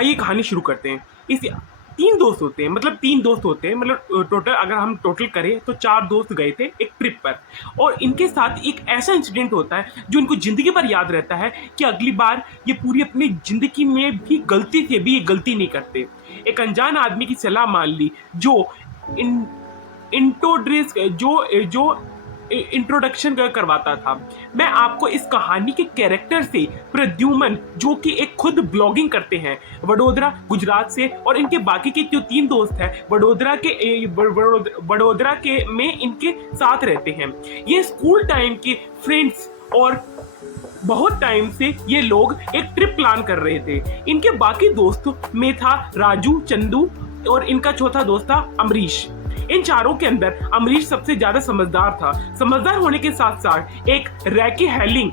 आइए कहानी शुरू करते हैं। इस तीन दोस्त होते हैं, मतलब टोटल अगर हम टोटल करें तो चार दोस्त गए थे एक ट्रिप पर। और इनके साथ एक ऐसा इंसिडेंट होता है जो इनको जिंदगी भर याद रहता है कि अगली बार ये पूरी अपनी जिंदगी में भी गलती से भी ये गलती नहीं करते। एक अनजान आदमी की सलाह मान ली जो इन इंट्रोड्रेस जो जो इंट्रोडक्शन करवाता था। मैं आपको इस कहानी के कैरेक्टर से प्रद्युमन, जो कि एक खुद ब्लॉगिंग करते हैं वडोदरा गुजरात से, और इनके बाकी के जो तीन दोस्त हैं वडोदरा के में इनके साथ रहते हैं। ये स्कूल टाइम के फ्रेंड्स और बहुत टाइम से ये लोग एक ट्रिप प्लान कर रहे थे। इनके बाकी दोस्तों में था राजू, चंदू और इनका चौथा दोस्त था अमरीश। इन चारों के अंदर अमरीश सबसे ज्यादा समझदार था। समझदार होने के साथ साथ एक रैकी हेलिंग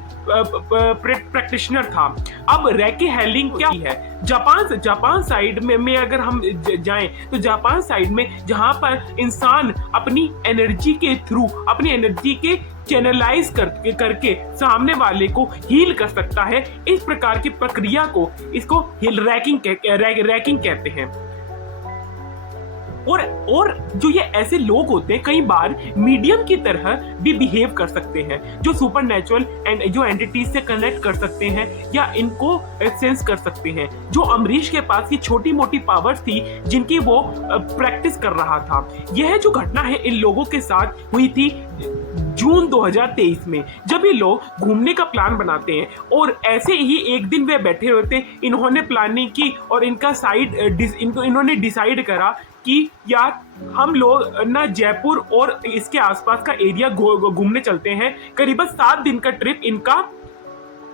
प्रैक्टिशनर था। अब रैकी हेलिंग क्या है? जापान साइड में अगर हम जाएं तो जापान साइड में जहां पर इंसान अपनी एनर्जी के थ्रू, अपनी एनर्जी के चैनलाइज करके सामने वाले को हील कर सकता है। इस प्रकार की प्रक्रिया को इसको रैकिंग कहते हैं। और जो ये ऐसे लोग होते हैं कई बार मीडियम की तरह भी बिहेव कर सकते हैं, जो सुपर नेचुरल एंड जो एंटिटीज से कनेक्ट कर सकते हैं या इनको सेंस कर सकते हैं। जो अमरीश के पास ये छोटी मोटी पावर्स थी जिनकी वो प्रैक्टिस कर रहा था। यह जो घटना है इन लोगों के साथ हुई थी जून 2023 में, जब ये लोग घूमने का प्लान बनाते हैं। और ऐसे ही एक दिन वे बैठे होते, इन्होंने प्लानिंग की और इन्होंने डिसाइड करा कि यार हम लोग ना जयपुर और इसके आसपास का एरिया घूमने चलते हैं। करीबन 7 दिन का ट्रिप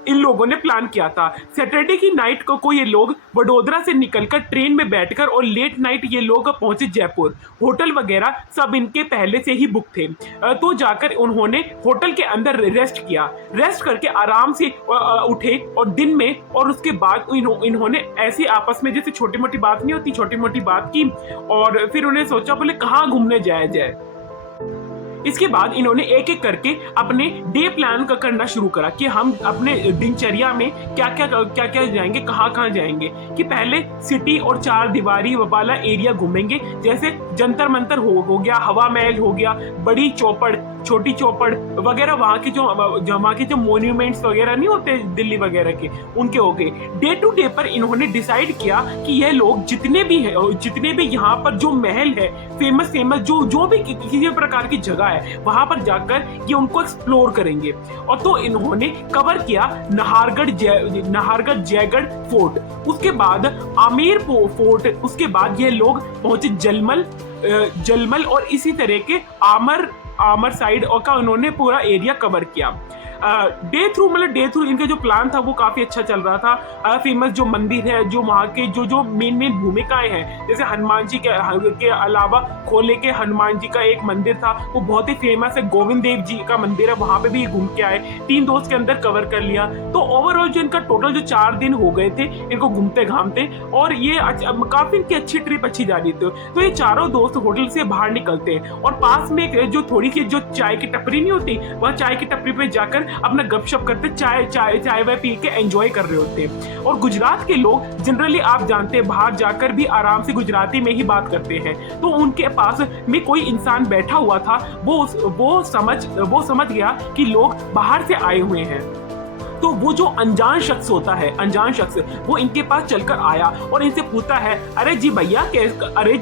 इन लोगों ने प्लान किया था। सैटरडे की नाइट को ये लोग वडोदरा से निकलकर ट्रेन में बैठकर और लेट नाइट ये लोग पहुंचे जयपुर। होटल वगैरह सब इनके पहले से ही बुक थे। तो जाकर उन्होंने होटल के अंदर रेस्ट किया। रेस्ट करके आराम से उठे और दिन में, और उसके बाद इन्होंने ऐसी आपस में जैसे छोटी मोटी बात नहीं होती, छोटी मोटी बात की और फिर उन्हें सोचा बोले कहाँ घूमने जाया जाए। इसके बाद इन्होंने एक एक करके अपने डे प्लान का करना शुरू करा कि हम अपने दिनचर्या में क्या क्या जाएंगे, कहाँ जाएंगे। कि पहले सिटी और चार दीवारी वाला एरिया घूमेंगे, जैसे जंतर मंतर हो गया, हवा महल हो गया, बड़ी चौपड़, छोटी चौपड़ वगैरह, वहाँ के जो मॉन्यूमेंट्स वगैरह नहीं होते दिल्ली वगैरह के, उनके हो गए। डे टू डे पर इन्होंने डिसाइड किया कि यह लोग जितने भी यहाँ पर जो महल है, फेमस जो भी किसी प्रकार की जगह है, वहां पर जाकर ये उनको एक्सप्लोर करेंगे। और तो इन्होंने कवर किया नाहरगढ़ जयगढ़ फोर्ट, उसके बाद आमेर फोर्ट, उसके बाद ये लोग पहुंचे जलमल और इसी तरह के आमर साइड और का उन्होंने पूरा एरिया कवर किया। डे थ्रू इनका जो प्लान था वो काफी अच्छा चल रहा था। फेमस जो मंदिर है, जो वहाँ के जो मेन भूमिकाएं हैं, जैसे हनुमान जी के अलावा खोले के हनुमान जी का एक मंदिर था, वो बहुत ही फेमस है। गोविंद देव जी का मंदिर है, वहां पे भी घूम के आए। 3 दोस्त के अंदर कवर कर लिया। तो ओवरऑल जो इनका टोटल जो 4 दिन हो गए थे इनको घूमते घामते, और ये काफी इनकी अच्छी ट्रिप अच्छी जा रही थी। तो ये चारों दोस्त होटल से बाहर निकलते हैं और पास में जो थोड़ी सी जो चाय की टपरी नहीं होती, वह चाय की टपरी पे जाकर अपना गपशप करते, चाय वाय पी के एंजॉय कर रहे होते हैं। और गुजरात के लोग जनरली आप जानते हैं बाहर जाकर भी आराम से गुजराती में ही बात करते हैं। तो उनके पास में कोई इंसान बैठा हुआ था, वो समझ गया कि लोग बाहर से आए हुए हैं। तो वो जो अनजान शख्स होता है, वो इनके पास चलकर आया और इनसे पूछता है, अरे जी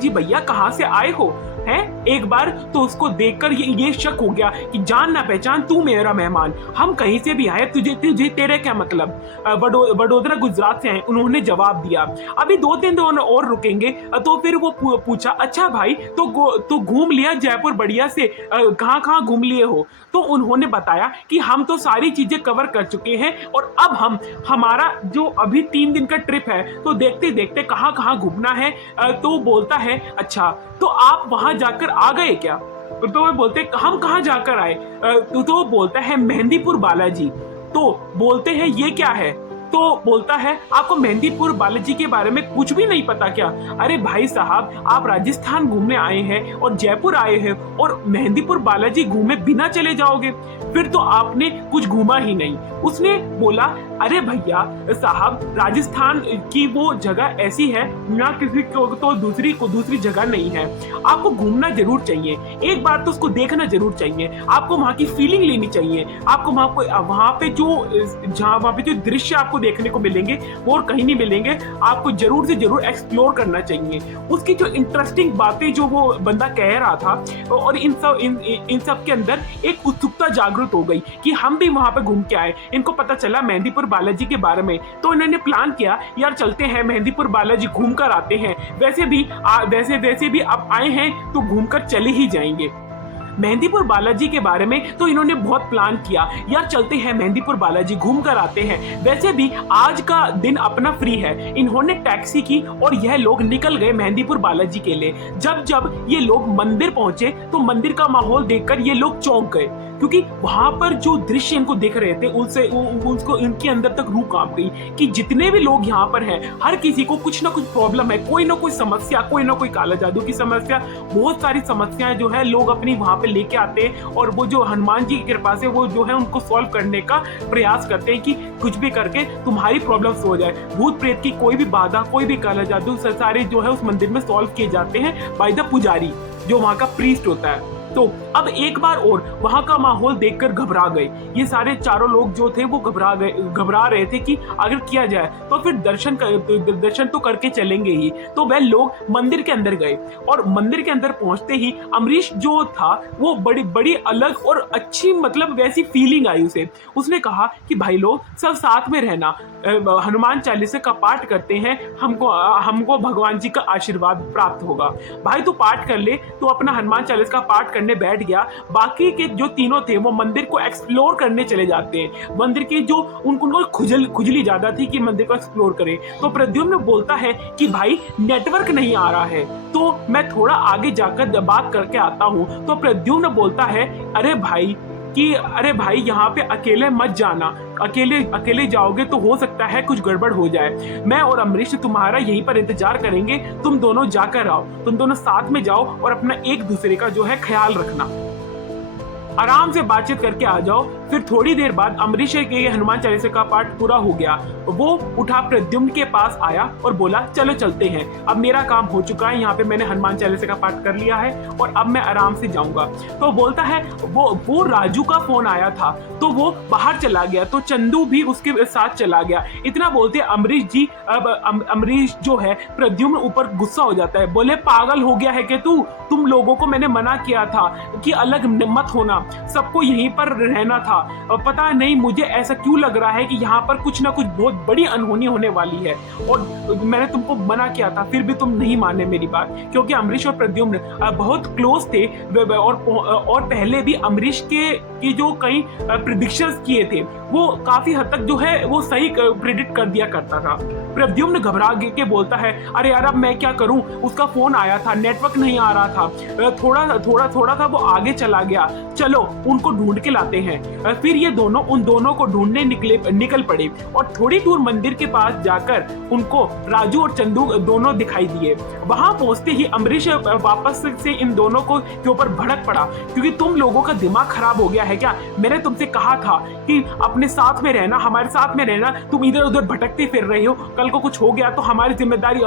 भैया कहाँ से आए हो? है एक बार तो उसको देखकर ये शक हो गया कि जान ना पहचान, तू मेरा मेहमान, हम कहीं से भी आए, तुझे तेरे क्या मतलब? वडोदरा गुजरात से आए, उन्होंने जवाब दिया। अभी 2-3 दिन और रुकेंगे। तो फिर वो पूछा, अच्छा भाई तो घूम लिया जयपुर बढ़िया से, कहाँ घूम लिए हो? तो उन्होंने बताया कि हम तो सारी चीजें कवर कर चुके हैं और अब हमारा जो अभी 3 दिन का ट्रिप है, तो देखते देखते कहाँ घूमना है। तो बोलता है, अच्छा तो आप वहां जाकर आ गए क्या? तो वो बोलते हम कहाँ जाकर आए? तो वो बोलता है मेहंदीपुर बालाजी। तो बोलते हैं ये क्या है? तो बोलता है आपको मेहंदीपुर बालाजी के बारे में कुछ भी नहीं पता क्या? अरे भाई साहब, आप राजस्थान घूमने आए हैं और जयपुर आए हैं और मेहंदीपुर बालाजी घूमे बिना चले जाओगे, फिर तो आपने कुछ घूमा ही नहीं। उसने बोला अरे भैया साहब, राजस्थान की वो जगह ऐसी है, यहाँ किसी को तो दूसरी जगह नहीं है। आपको घूमना जरूर चाहिए, एक बार तो उसको देखना जरूर चाहिए, आपको वहाँ की फीलिंग लेनी चाहिए। आपको वहाँ पे जो दृश्य आपको देखने को मिलेंगे वो और कहीं नहीं मिलेंगे। आपको जरूर से जरूर एक्सप्लोर करना चाहिए। उसकी जो इंटरेस्टिंग बातें जो वो बंदा कह रहा था, और इन सब के अंदर एक उत्सुकता जागृत हो गई कि हम भी वहां पे घूम के आए। इनको पता चला मेहंदीपुर बालाजी के बारे में, तो इन्होंने प्लान किया यार चलते हैं मेहंदीपुर बालाजी घूम कर आते हैं। वैसे भी अब आए हैं तो घूम कर चले ही जाएंगे। मेहंदीपुर बालाजी के बारे में तो इन्होंने बहुत प्लान किया, यार चलते हैं मेहंदीपुर बालाजी घूम कर आते हैं। वैसे भी आज का दिन अपना फ्री है। इन्होंने टैक्सी की और यह लोग निकल गए मेहंदीपुर बालाजी के लिए। जब ये लोग मंदिर पहुंचे तो मंदिर का माहौल देखकर ये लोग चौंक गए, क्योंकि वहां पर जो दृश्य इनको दिख रहे थे उससे उनको इनके अंदर तक रूह कांप गई कि जितने भी लोग यहाँ पर हैं, हर किसी को कुछ ना कुछ प्रॉब्लम है, कोई ना कोई समस्या, कोई ना कोई काला जादू की समस्या। बहुत सारी समस्याएं जो है लोग अपनी वहां पे लेके आते हैं, और वो जो हनुमान जी की कृपा से वो जो है उनको सॉल्व करने का प्रयास करते हैं कि कुछ भी करके तुम्हारी प्रॉब्लम हो जाए। भूत प्रेत की कोई भी बाधा, कोई भी काला जादू सारे जो है उस मंदिर में सॉल्व किए जाते हैं बाय द पुजारी, जो वहां का प्रीस्ट होता है। तो अब एक बार और वहां का माहौल देखकर घबरा गए। ये सारे चारों लोग जो थे वो घबरा रहे थे कि अगर किया जाए तो फिर दर्शन तो करके चलेंगे ही। तो वह लोग मंदिर के अंदर गए, और मंदिर के अंदर पहुंचते ही अमरीश जो था वो बड़ी अलग और अच्छी मतलब वैसी फीलिंग आई उसे। उसने कहा कि भाई लोग सब साथ में रहना, हनुमान चालीसा का पाठ करते हैं, हमको भगवान जी का आशीर्वाद प्राप्त होगा। भाई तू पाठ कर ले। तो अपना हनुमान चालीसा का पाठ करने बैठ गया। बाकी के जो तीनों थे वो मंदिर को एक्सप्लोर करने चले जाते हैं। मंदिर की जो उनको खुजली ज्यादा थी कि मंदिर को एक्सप्लोर करें। तो प्रद्युम्न बोलता है कि भाई नेटवर्क नहीं आ रहा है, तो मैं थोड़ा आगे जाकर बात करके आता हूँ। तो प्रद्युम्न बोलता है अरे भाई यहाँ पे अकेले मत जाना, अकेले जाओगे तो हो सकता है कुछ गड़बड़ हो जाए। मैं और अमरीश तुम्हारा यहीं पर इंतजार करेंगे, तुम दोनों जाकर आओ, तुम दोनों साथ में जाओ और अपना एक दूसरे का जो है ख्याल रखना, आराम से बातचीत करके आ जाओ। फिर थोड़ी देर बाद अमरीश के हनुमान चालीसा का पाठ पूरा हो गया। वो उठा प्रद्युम्न के पास आया और बोला चलो चलते हैं, अब मेरा काम हो चुका है, यहाँ पे मैंने हनुमान चालीसा का पाठ कर लिया है और अब मैं आराम से जाऊंगा। तो बोलता है वो राजू का फोन आया था तो वो बाहर चला गया, तो चंदू भी उसके साथ चला गया। इतना बोलते अमरीश जी, अब अमरीश जो है प्रद्युम्न ऊपर गुस्सा हो जाता है, बोले पागल हो गया है कि तुम लोगों को मैंने मना किया था कि अलग मत होना, सबको यहीं पर रहना था। पता नहीं मुझे ऐसा क्यों लग रहा है कि यहाँ पर कुछ ना कुछ बहुत बड़ी अनहोनी होने वाली है, और मैंने तुमको मना किया था फिर भी तुम नहीं माने मेरी बात। क्योंकि अमरीश और प्रद्युम्न बहुत क्लोज थे, और पहले भी अमरीश के जो कई प्रेडिक्शंस किए थे वो काफी हद तक जो है वो सही प्रेडिक्ट कर दिया करता था। प्रद्युम्न घबरा के बोलता है अरे यार अब मैं क्या करूं, उसका फोन आया था, नेटवर्क नहीं आ रहा था, थोड़ा था वो आगे चला गया, चलो उनको ढूंढ के लाते हैं। फिर ये दोनों उन दोनों को ढूंढने निकल पड़े, और थोड़ी दूर मंदिर के पास जाकर उनको राजू और चंदू दोनों दिखाई दिए। वहां पहुंचते ही अमरीश वापस से इन दोनों के ऊपर भड़क पड़ा, क्योंकि तुम लोगों का दिमाग खराब हो गया है क्या? मैंने तुमसे कहा था कि अपने साथ में रहना, हमारे साथ में रहना, तुम इधर उधर भटकते फिर रहे हो, कल को कुछ हो गया तो हमारी जिम्मेदारी,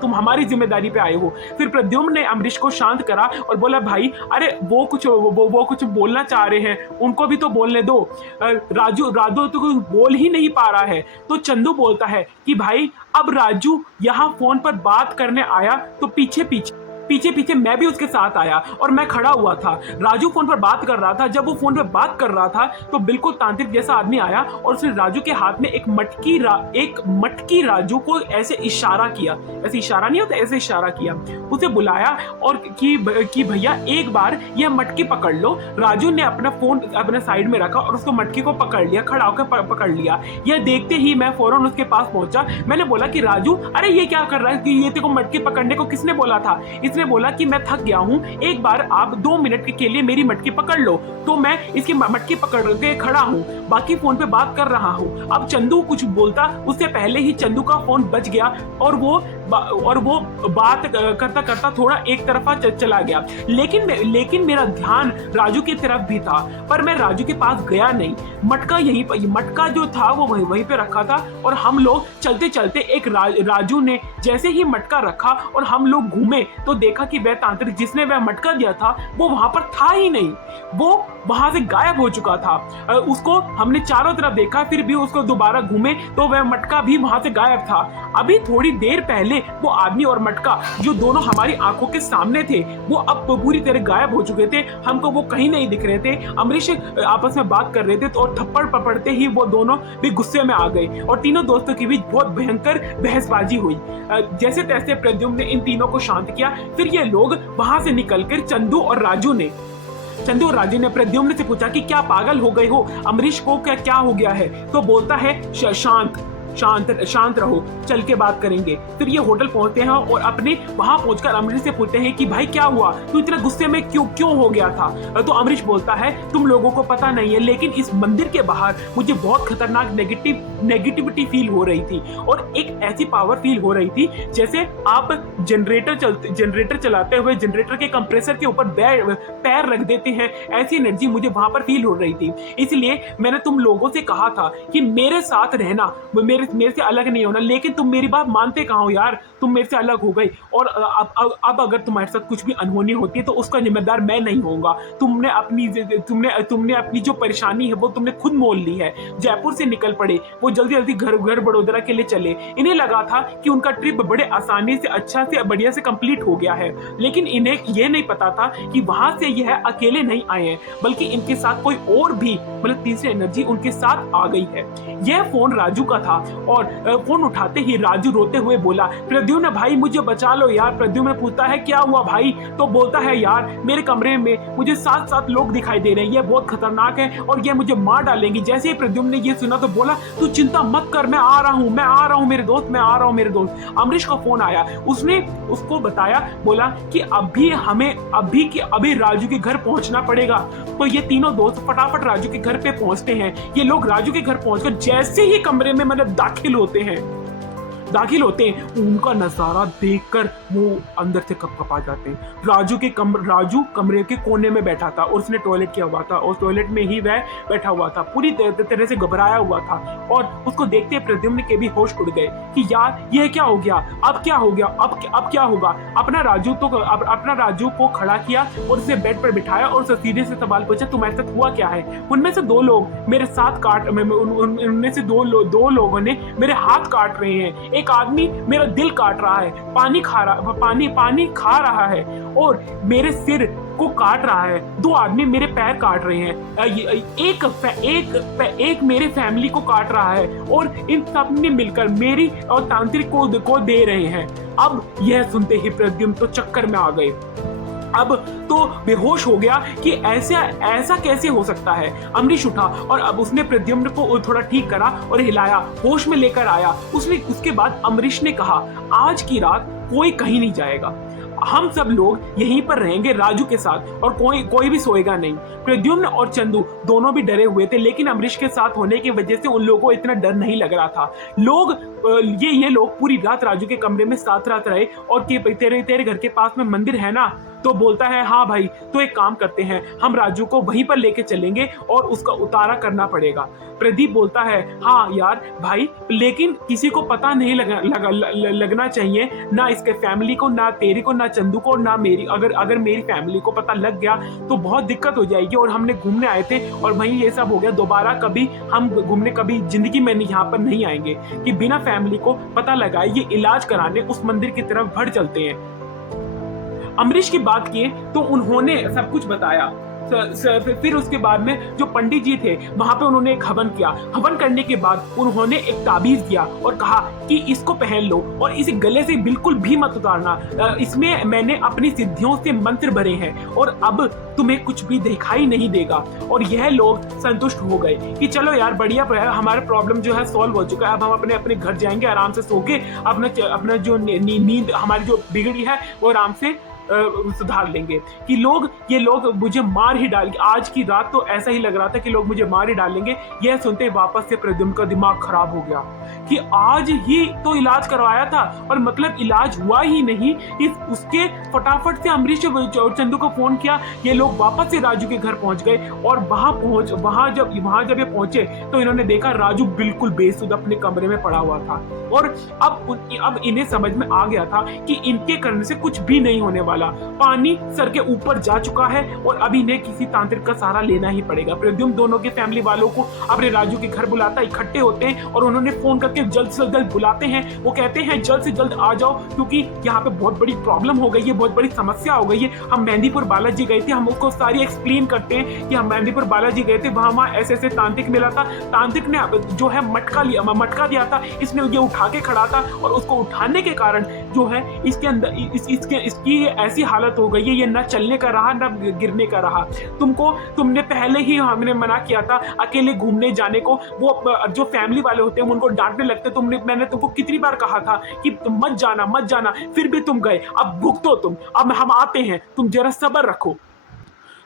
तुम हमारी जिम्मेदारी पे आए हो। फिर प्रद्युम्न ने अमरीश को शांत करा और बोला भाई अरे वो कुछ बोलना चाह रहे हैं, उनको भी तो बोलने दो। राजू तो कोई बोल ही नहीं पा रहा है। तो चंदू बोलता है कि भाई अब राजू यहाँ फोन पर बात करने आया तो पीछे पीछे मैं भी उसके साथ आया और मैं खड़ा हुआ था। राजू फोन पर बात कर रहा था, जब वो फोन पर बात कर रहा था तो बिल्कुल तांत्रिक जैसा आदमी आया और उसने राजू के हाथ में एक मटकी राजू को ऐसे इशारा किया, ऐसे इशारा नहीं होता, ऐसे इशारा किया, उसे बुलाया और कि भैया एक बार यह मटकी पकड़ लो। राजू ने अपना फोन अपने साइड में रखा और उसको मटकी को पकड़ लिया, खड़ा होकर पकड़ लिया। यह देखते ही मैं फौरन उसके पास पहुंचा। मैंने बोला कि राजू अरे ये क्या कर रहा है, कि ये तेरे को मटकी पकड़ने को किसने बोला था? इसने उसने बोला कि मैं थक गया हूँ, एक बार आप 2 मिनट के लिए मेरी मटकी पकड़ लो। तो मैं इसकी मटकी पकड़ के खड़ा हूँ, बाकी फोन पे बात कर रहा हूँ। अब चंदू कुछ बोलता उससे पहले ही चंदू का फोन बज गया और वो बात करता करता थोड़ा एक तरफा चला गया। लेकिन मेरा ध्यान राजू की तरफ भी था, पर मैं राजू के पास गया नहीं। मटका जो था वो वहीं पे रखा था और हम लोग चलते चलते एक राजू ने जैसे ही मटका रखा और हम लोग घूमे तो देखा कि वह तांत्रिक जिसने वह मटका दिया था वो वहां पर था ही नहीं, वो वहां से गायब हो चुका था। उसको हमने चारों तरफ देखा, फिर भी उसको दोबारा घूमे तो वह मटका भी वहां से गायब था। अभी थोड़ी देर पहले वो आदमी और मटका जो दोनों हमारी आंखों के सामने थे वो अब पूरी तरह गायब हो चुके थे, हमको वो कहीं नहीं दिख रहे थे। अमरीश आपस में बात कर रहे थे और थप्पड़ पकड़ते ही वो दोनों भी गुस्से में आ गए और तीनों दोस्तों के बीच बहुत भयंकर बहसबाजी हुई। जैसे तैसे प्रद्युम्न ने इन तीनों को शांत किया। फिर ये लोग वहां से निकलकर चंदू और राजू ने प्रद्युम्न से पूछा कि क्या पागल हो गए हो, अमरीश को क्या हो गया है? तो बोलता है शांत रहो, चल के बात करेंगे। फिर ये होटल पहुंचते हैं और अपने वहां पहुंचकर अमरीश से पूछते हैं कि भाई क्या हुआ, तू इतना गुस्से में क्यों हो गया था? तो अमरीश बोलता है तुम लोगों को पता नहीं है, लेकिन इस मंदिर के बाहर मुझे बहुत खतरनाक नेगेटिविटी फील हो रही थी और एक ऐसी पावर फील हो रही थी जैसे आप जनरेटर चलाते हुए जनरेटर के कंप्रेसर के ऊपर पैर रख देते हैं, ऐसी एनर्जी मुझे वहां पर फील हो रही थी। इसलिए मैंने तुम लोगों से कहा था कि मेरे साथ रहना, मेरे से अलग नहीं होना, लेकिन तुम मेरी बात मानते कहाँ हो यार, तुम मेरे से अलग हो गई। और अब अगर तुम्हारे साथ कुछ भी अनहोनी होती है तो उसका जिम्मेदार मैं नहीं होऊंगा। तुमने अपनी जो परेशानी है वो तुमने खुद मोल ली है। जयपुर से निकल पड़े, वो जल्दी घर बड़ोदरा के लिए चले। इन्हें लगा था कि उनका ट्रिप बड़े आसानी से अच्छा से बढ़िया से कंप्लीट हो गया है, लेकिन इन्हें ये नहीं पता था कि वहां से यह अकेले नहीं आए हैं, बल्कि इनके साथ कोई और भी मतलब तीसरी एनर्जी उनके साथ आ गई है। यह फोन राजू का था और फोन उठाते ही राजू रोते हुए बोला, प्रद्युम्न भाई मुझे बचा लो यार। प्रद्युम्न पूछता है क्या हुआ भाई? तो बोलता है यार मेरे कमरे में मुझे 7 लोग दिखाई दे रहे हैं, ये बहुत खतरनाक है और ये मुझे मार डालेंगे। जैसे ही प्रद्युम्न ने ये सुना तो बोला तू चिंता मत कर, मैं आ रहा हूँ मेरे दोस्त, मैं आ रहा हूँ मेरे दोस्त। अमरीश का फोन आया, उसने उसको बताया, बोला कि अभी राजू के घर पहुंचना पड़ेगा। तो ये तीनों दोस्त फटाफट राजू के घर पे पहुंचते हैं। ये लोग राजू के घर पहुंचकर जैसे ही कमरे में मतलब दाखिल होते हैं उनका नजारा देखकर वो अंदर से कपकपा जाते हैं। राजू कमरे के कोने में बैठा था और उसने टॉयलेट किया हुआ था और टॉयलेट में ही वह बैठा हुआ था, पूरी तरह से घबराया हुआ था। और उसको देखते प्रद्युम्न के भी होश उड़ गए कि यार ये क्या हो गया, अब क्या हो गया, अब क्या होगा। अपना राजू को खड़ा किया और उसे बेड पर बिठाया और उसे सीधे से सवाल पूछा तुम्हारे साथ हुआ क्या है? उनमें से 2 लोग मेरे साथ उनमें से दो लोगों ने मेरे हाथ काट रहे हैं, एक आदमी मेरा दिल काट रहा है, पानी खा रहा है और मेरे सिर को काट रहा है, 2 आदमी मेरे पैर काट रहे हैं, एक मेरे फैमिली को काट रहा है और इन सब ने मिलकर मेरी और तांत्रिक को दे रहे हैं। अब यह सुनते ही प्रद्युम्न तो चक्कर में आ गए, अब तो बेहोश हो गया कि ऐसा कैसे हो सकता है। अमरीश उठा और अब उसने प्रद्युम्न को थोड़ा ठीक करा और हिलाया, होश में लेकर आया। उसके बाद अमरीश ने कहा आज की रात कोई कहीं नहीं जाएगा, हम सब लोग यहीं पर रहेंगे राजू के साथ और कोई भी सोएगा नहीं। प्रद्युम्न और चंदू दोनों भी डरे हुए थे, लेकिन अमरीश के साथ होने की वजह से उन लोगों को इतना डर नहीं लग रहा था। ये लोग पूरी रात राजू के कमरे में साथ रात रहे और तेरे घर के पास में मंदिर है ना? तो बोलता है हाँ भाई, तो एक काम करते हैं, हम राजू को वहीं पर लेके चलेंगे और उसका उतारा करना पड़ेगा। प्रदीप बोलता है हाँ यार भाई, लेकिन किसी को पता नहीं लगना चाहिए, ना इसके फैमिली को, ना तेरी को, ना चंदू को, ना मेरी। अगर मेरी फैमिली को पता लग गया तो बहुत दिक्कत हो जाएगी और हमने घूमने आए थे और वहीं ये सब हो गया। दोबारा कभी हम घूमने कभी जिंदगी में यहाँ पर नहीं आएंगे कि बिना फैमिली को पता लगाए ये इलाज कराने उस मंदिर की तरफ बढ़ चलते हैं। अमरीश की बात किए तो उन्होंने सब कुछ बताया। फिर उसके बाद में जो पंडित जी थे वहां पे उन्होंने एक हवन किया। हवन करने के बाद उन्होंने एक ताबीज दिया और कहा कि इसको पहन लो और इसे गले से बिल्कुल भी मत उतारना, इसमें मैंने अपनी सिद्धियों से मंत्र भरे हैं और अब तुम्हें कुछ भी दिखाई नहीं देगा। और यह लोग संतुष्ट हो गए कि चलो यार बढ़िया, हमारा प्रॉब्लम जो है सॉल्व हो चुका है, अब हम अपने घर जाएंगे आराम से सो के अपना जो नींद हमारी जो बिगड़ी है वो आराम से सुधार लेंगे कि ये लोग मुझे मार ही डाल, आज की रात तो ऐसा ही लग रहा था कि लोग मुझे मार ही डालेंगे। यह सुनते ही वापस से प्रद्युम्न का दिमाग खराब हो गया कि आज ही तो इलाज करवाया था और मतलब इलाज हुआ ही नहीं। उसके फटाफट से अमरीश और चंदू को फोन किया। ये लोग वापस से राजू के घर पहुंच गए और वहां जब ये पहुंचे तो इन्होंने देखा राजू बिल्कुल बेसुध अपने कमरे में पड़ा हुआ था। और अब इन्हें समझ में आ गया था कि इनके करने से कुछ भी नहीं होने वाला। पानी सर के ऊपर जा चुका है और अब इन्हें किसी तांत्रिक का सहारा लेना ही पड़ेगा। प्रद्युम्न दोनों के फैमिली वालों को अपने राजू के घर बुलाता, इकट्ठे होते हैं और उन्होंने फोन करके जल्द से जल्द बुलाते हैं। वो कहते हैं जल्द से जल्द आ जाओ क्योंकि यहाँ पे बहुत बड़ी प्रॉब्लम हो गई है, बहुत बड़ी समस्या हो गई है। हम मेहंदीपुर बालाजी गए थे, हम उसको सारी एक्सप्लेन करते हैं कि हम मेहंदीपुर बालाजी गए थे, वहां ऐसे तांत्रिक मिला था। तांत्रिक ने जो है मटका दिया था, इसने ये उठा के खड़ा था और उसको उठाने के कारण जो है इसके अंदर इसकी ऐसी हालत हो गई है, ये ना चलने का रहा ना गिरने का रहा। तुमने पहले ही हमने मना किया था अकेले घूमने जाने को। वो जो फैमिली वाले होते हैं उनको डांटने लगते। मैंने तुमको कितनी बार कहा था कि तुम मत जाना, फिर भी तुम गए। अब भुगतो तुम, अब हम आते हैं, तुम जरा सब्र रखो।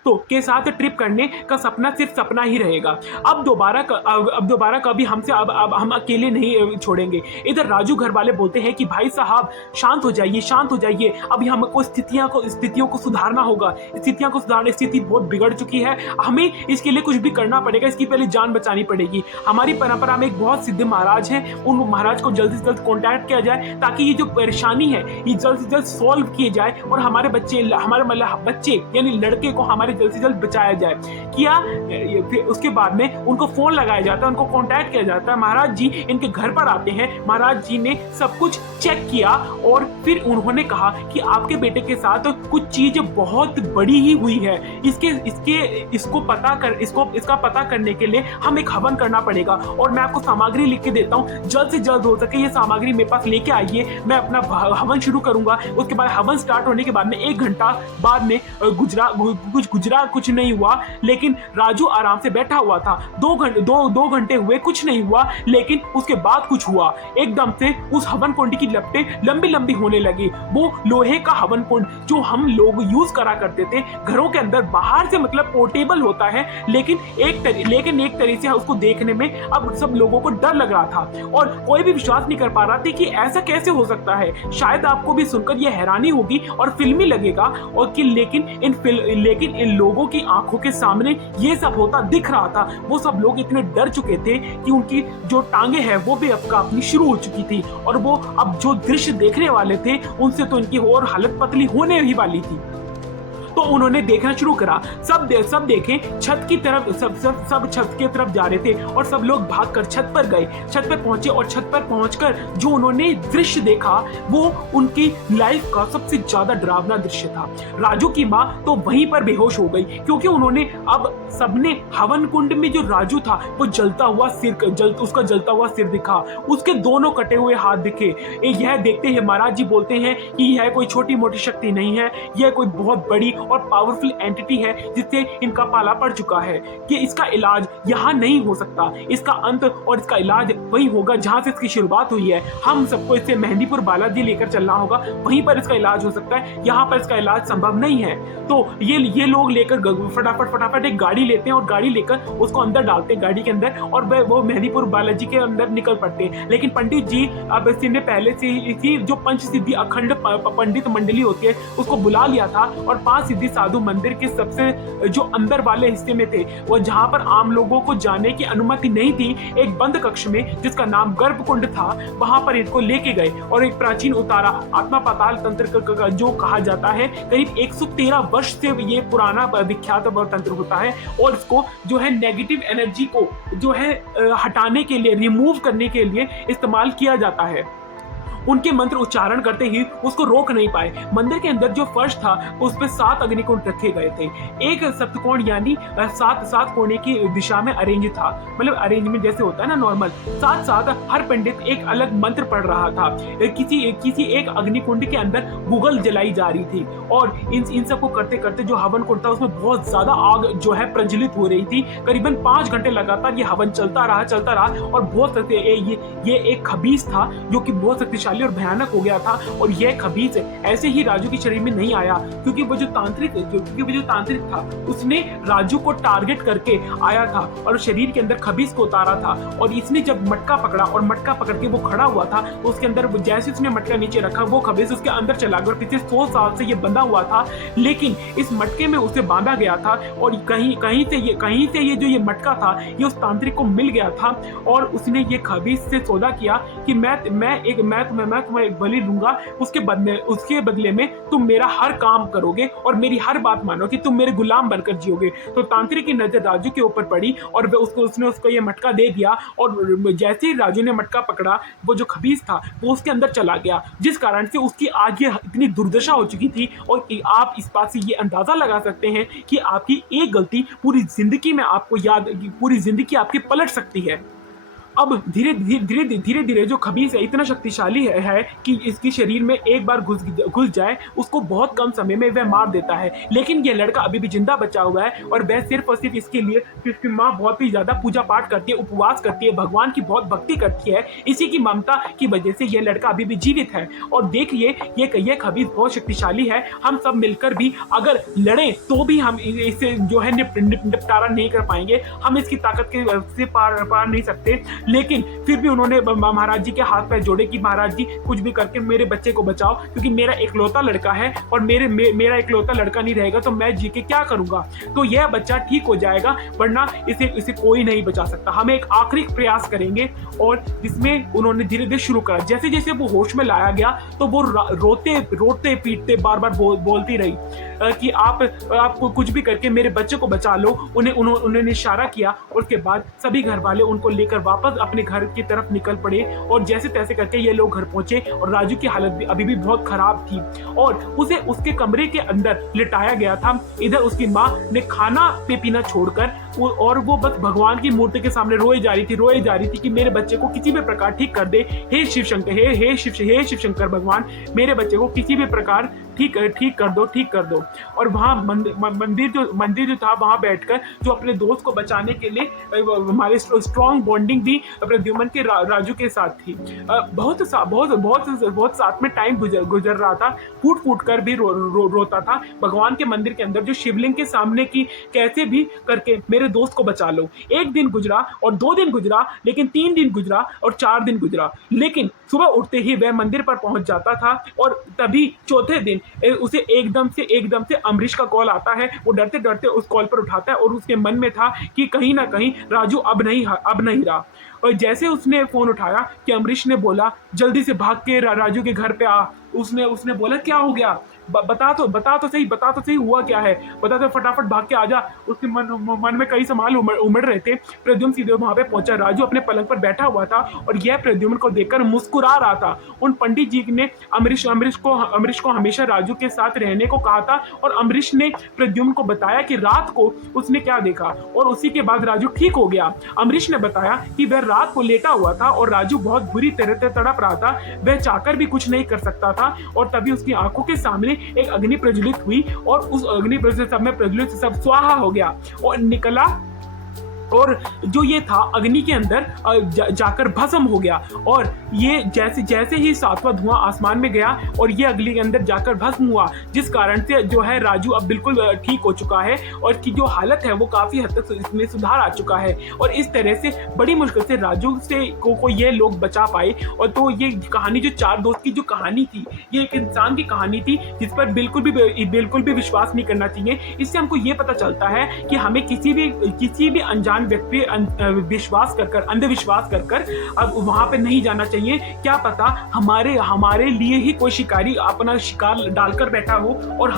तो के साथ ट्रिप करने का सपना सिर्फ सपना ही रहेगा। अब दोबारा कभी हमसे अब हम अकेले नहीं छोड़ेंगे। इधर राजू घर वाले बोलते हैं कि भाई साहब शांत हो जाइए, अभी हमको स्थितियों को सुधारना होगा। स्थिति बहुत बिगड़ चुकी है, हमें इसके लिए कुछ भी करना पड़ेगा, इसकी पहले जान बचानी पड़ेगी। हमारी परंपरा में एक बहुत सिद्ध महाराज हैं, उन महाराज को जल्द से जल्द कॉन्टैक्ट किया जाए ताकि ये जो परेशानी है ये जल्द से जल्द सॉल्व किए जाए और हमारे बच्चे यानी लड़के को हमारे जल्द से जल्द बचाया जाए। फिर उसके बाद में उनको फोन लगाया जाता है, उनको कांटेक्ट किया जाता है। महाराज जी इनके घर पर आते हैं। महाराज जी ने सब कुछ चेक किया और फिर उन्होंने कहा कि आपके बेटे के साथ कुछ चीज बहुत बड़ी ही हुई है। इसका पता करने के लिए हम एक हवन करना पड़ेगा और मैं आपको सामग्री लिख के देता हूँ। जल्द से जल्द हो सके ये सामग्री मेरे पास लेके आइए, मैं अपना हवन शुरू करूंगा। उसके बाद हवन स्टार्ट होने के बाद में 1 घंटा बाद में कुछ नहीं हुआ, लेकिन राजू आराम से बैठा हुआ था। 2 घंटे हुए, कुछ नहीं हुआ, लेकिन उसके बाद कुछ हुआ। एकदम से उस हवन कुंड की लपटें लंबी लंबी होने लगी। वो लोहे का हवन कुंड जो हम लोग यूज करा करते थे घरों के अंदर, बाहर से मतलब पोर्टेबल होता है, लेकिन एक तरह से उसको देखने में अब सब लोगों को डर लग रहा था और कोई भी विश्वास नहीं कर पा रहा था कि ऐसा कैसे हो सकता है। शायद आपको भी सुनकर यह हैरानी होगी और फिल्मी लगेगा और कि लेकिन इन लोगों की आंखों के सामने ये सब होता दिख रहा था। वो सब लोग इतने डर चुके थे कि उनकी जो टांगे हैं वो भी अब कांपनी शुरू हो चुकी थी और वो अब जो दृश्य देखने वाले थे उनसे तो इनकी और हालत पतली होने ही वाली थी। तो उन्होंने देखना शुरू करा। सब देखे छत की तरफ, सब छत की तरफ जा रहे थे और सब लोग भागकर छत पर गए। छत पर पहुंचे और छत पर पहुंचकर जो उन्होंने दृश्य देखा वो उनकी लाइफ का सबसे ज्यादा डरावना दृश्य था। राजू की माँ तो वहीं पर बेहोश हो गई क्योंकि उन्होंने अब सबने हवन कुंड में जो राजू था वो उसका जलता हुआ सिर दिखा, उसके दोनों कटे हुए हाथ दिखे। यह देखते ही महाराज जी बोलते हैं कि यह कोई छोटी मोटी शक्ति नहीं है, यह कोई बहुत बड़ी और पावरफुल एंटिटी है जिससे इनका पाला पड़ चुका है कि इसका इलाज यहाँ नहीं हो सकता। इसका अंत और इसका इलाज वही होगा जहां से इसकी शुरुआत हुई है। हम सबको इसे मेहंदीपुर बालाजी लेकर चलना होगा, वहीं पर इसका इलाज हो सकता है, यहाँ पर इसका इलाज संभव नहीं है। तो ये लोग लेकर फटाफट एक गाड़ी लेते हैं और गाड़ी लेकर उसको अंदर डालते हैं गाड़ी के अंदर और वो मेहंदीपुर बालाजी के अंदर निकल पड़ते हैं। लेकिन पंडित जी अब इसने पहले से ही जो पंच सिद्धि अखंड पंडित मंडली होती है उसको बुला लिया था और 5 सिद्धि साधु मंदिर के सबसे जो अंदर वाले हिस्से में थे, वो जहां पर आम लोगों को जाने की अनुमति नहीं थी, एक बंद कक्ष में जिसका नाम गर्भकुंड था, वहां पर इनको लेके गए और एक प्राचीन उतारा आत्मा पाताल तंत्र जो कहा जाता है, करीब 113 वर्ष से ये पुराना विख्यात तंत्र होता है और इसको जो है नेगेटिव एनर्जी को जो है हटाने के लिए, रिमूव करने के लिए इस्तेमाल किया जाता है। उनके मंत्र उच्चारण करते ही उसको रोक नहीं पाए। मंदिर के अंदर जो फर्श था उस पर 7 अग्निकुंड रखे गए थे। एक सप्तकोण यानी 7 कोने की दिशा में अरेंज था, मतलब अरेंजमेंट जैसे होता है ना नॉर्मल। साथ हर पंडित एक अलग मंत्र पढ़ रहा था। किसी एक अग्निकुंड के अंदर गूगल जलाई जा रही थी और इन सबको करते करते जो हवन कुंड था उसमें बहुत ज्यादा आग जो है प्रज्वलित हो रही थी। करीबन 5 घंटे लगातार ये हवन चलता रहा और बहुत ये एक खबीस था जो कि बहुत शक्तिशाली शक्तिशाली और भयानक हो गया था। और यह खबीस ऐसे ही राजू के शरीर में नहीं आया, क्योंकि वो जो तांत्रिक था उसने राजू को टारगेट करके आया था और शरीर के अंदर खबीस को उतारा था। और इसने जब मटका पकड़ा और मटका पकड़ के वो खड़ा हुआ था, तो उसके अंदर जैसे उसने मटका नीचे रखा, वो खबीस उसके अंदर चला गया। और पिछले 100 साल से ये बंधा हुआ था, लेकिन इस मटके में उसे बांधा गया था। और कहीं से ये जो ये मटका था, ये उस तांत्रिक को मिल गया था। और उसने ये खबीस से सौदा किया कि मैं तुम्हें एक बलि दूंगा, उसके बदले में तुम मेरा हर काम करोगे और मेरी हर बात मानोगे, तुम मेरे गुलाम बनकर जियोगे। तो तांत्रिक की नजर राजू के ऊपर पड़ी और उसने उसको ये मटका दे दिया। और जैसे ही राजू ने मटका पकड़ा, वो जो खबीस था वो उसके अंदर चला गया, जिस कारण से उसकी आज ये इतनी दुर्दशा हो चुकी थी। और आप इस बात से ये अंदाजा लगा सकते हैं कि आपकी एक गलती पूरी जिंदगी आपकी पलट सकती है। अब धीरे धीरे जो खबीस है इतना शक्तिशाली है कि इसके शरीर में एक बार घुस जाए, उसको बहुत कम समय में वह मार देता है। लेकिन यह लड़का अभी भी जिंदा बचा हुआ है, और वह सिर्फ और सिर्फ इसके लिए कि उसकी माँ बहुत ही ज्यादा पूजा पाठ करती है, उपवास करती है, भगवान की बहुत भक्ति करती है। इसी की ममता की वजह से यह लड़का अभी भी जीवित है। और देखिए ये खबीस बहुत शक्तिशाली है। हम सब मिलकर भी अगर लड़ें तो भी हम इसे जो है निपटारा नहीं कर पाएंगे, हम इसकी ताकत से पार नहीं सकते। लेकिन फिर भी उन्होंने महाराज जी के हाथ पैर जोड़े कि महाराज जी कुछ भी करके मेरे बच्चे को बचाओ, क्योंकि मेरा इकलौता लड़का है और मेरा इकलौता लड़का नहीं रहेगा तो मैं जी के क्या करूंगा। तो यह बच्चा ठीक हो जाएगा, वरना इसे कोई नहीं बचा सकता। हम एक आखिरी प्रयास करेंगे। और जिसमें उन्होंने धीरे धीरे शुरू करा। जैसे जैसे वो होश में लाया गया तो वो रोते पीटते बार बार बोलती रही कि आप कुछ भी करके मेरे बच्चे को बचा लो। उन्होंने इशारा किया, और उसके बाद सभी घर वाले उनको लेकर वापस अपने घर की तरफ निकल पड़े। और जैसे तैसे करके ये लोग घर पहुंचे, और राजू की हालत भी अभी भी बहुत खराब थी, और उसे उसके कमरे के अंदर लिटाया गया था। इधर उसकी माँ ने खाना पे पीना छोड़कर और वो बस भगवान की मूर्ति के सामने रोए जा रही थी कि मेरे बच्चे को किसी भी प्रकार ठीक कर दे। हे शिव शंकर भगवान, मेरे बच्चे को किसी भी प्रकार ठीक कर दो। और वहाँ मंदिर जो था, वहाँ बैठकर जो अपने दोस्त को बचाने के लिए हमारे स्ट्रॉन्ग बॉन्डिंग भी प्रद्युम्न के राजू के साथ थी। बहुत साथ में टाइम गुजर रहा था। फूट कर भी रोता था भगवान के मंदिर के अंदर जो शिवलिंग के सामने की कैसे भी करके मेरे दोस्त को बचा लो। 1 दिन गुजरा और 2 दिन गुजरा, लेकिन 3 दिन गुजरा और 4 दिन गुजरा, लेकिन सुबह उठते ही वह मंदिर पर पहुंच जाता था। और तभी चौथे दिन उसे एकदम से अमरीश का कॉल आता है। वो डरते डरते उस कॉल पर उठाता है, और उसके मन में था कि कहीं ना कहीं राजू अब नहीं रहा। और जैसे उसने फोन उठाया कि अमरीश ने बोला जल्दी से भाग के राजू के घर पे आ। उसने बोला क्या हो गया, बता तो सही हुआ क्या है, बता तो फटाफट भाग के आजा। उसके मन में कई सवाल उमड़ रहे थे। प्रद्युम्न सीधे वहां पे पहुंचा। राजू अपने पलंग पर बैठा हुआ था और यह प्रद्युम्न को देखकर मुस्कुरा रहा था। उन पंडित जी ने अमरीश को हमेशा राजू के साथ रहने को कहा था, और अमरीश ने प्रद्युम्न को बताया कि रात को उसने क्या देखा, और उसी के बाद राजू ठीक हो गया। अमरीश ने बताया कि वह रात को लेटा हुआ था और राजू बहुत बुरी तरह से तड़प रहा था, वह चाहकर भी कुछ नहीं कर सकता था। और तभी उसकी आंखों के सामने एक अग्नि प्रज्वलित हुई, और उस अग्नि प्रज्वलित सब स्वाहा हो गया और निकला। और जो ये था अग्नि के अंदर जाकर भस्म हो गया। और ये जैसे ही 7वां धुआं आसमान में गया और ये अग्नि के अंदर जाकर भस्म हुआ, जिस कारण से जो है राजू अब बिल्कुल ठीक हो चुका है, और की जो हालत है वो काफी हद तक इसमें सुधार आ चुका है। और इस तरह से बड़ी मुश्किल से राजू से को ये लोग बचा पाए। और तो ये कहानी जो 4 दोस्त की जो कहानी थी, ये एक इंसान की कहानी थी जिस पर बिल्कुल भी विश्वास नहीं करना चाहिए। इससे हमको ये पता चलता है कि हमें किसी भी अनजान व्यक्ति अंधविश्वास कर अब वहां पे नहीं जाना चाहिए। क्या पता हमारे लिए ही कोई शिकारी अपना शिकार डालकर बैठा हो, और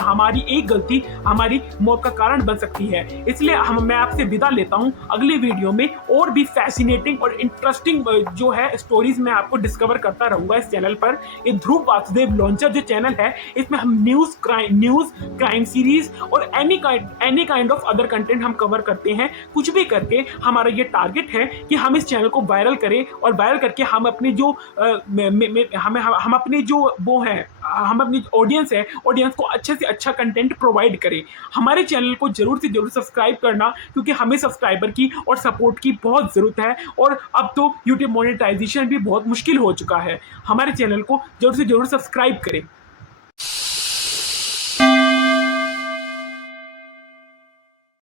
हमारी एक गलती हमारी मौत का कारण बन सकती है। इसलिए मैं आपसे विदा लेता हूं। अगली वीडियो में और भी फैसिनेटिंग और इंटरेस्टिंग जो है स्टोरीज मैं आपको डिस्कवर करता रहूंगा इस चैनल पर। ये ध्रुव वासुदेव लॉन्चर जो चैनल है, इसमें हम न्यूज क्राइम सीरीज और any kind of other content हम कवर करते हैं। कुछ भी करके हमारा ये टारगेट है कि हम इस चैनल को वायरल करें, और वायरल करके हम अपनी जो वो है हम अपनी ऑडियंस को अच्छे से अच्छा कंटेंट प्रोवाइड करें। हमारे चैनल को ज़रूर से ज़रूर सब्सक्राइब करना, क्योंकि हमें सब्सक्राइबर की और सपोर्ट की बहुत ज़रूरत है, और अब तो यूट्यूब मोनेटाइजेशन भी बहुत मुश्किल हो चुका है। हमारे चैनल को ज़रूर से ज़रूर सब्सक्राइब करें।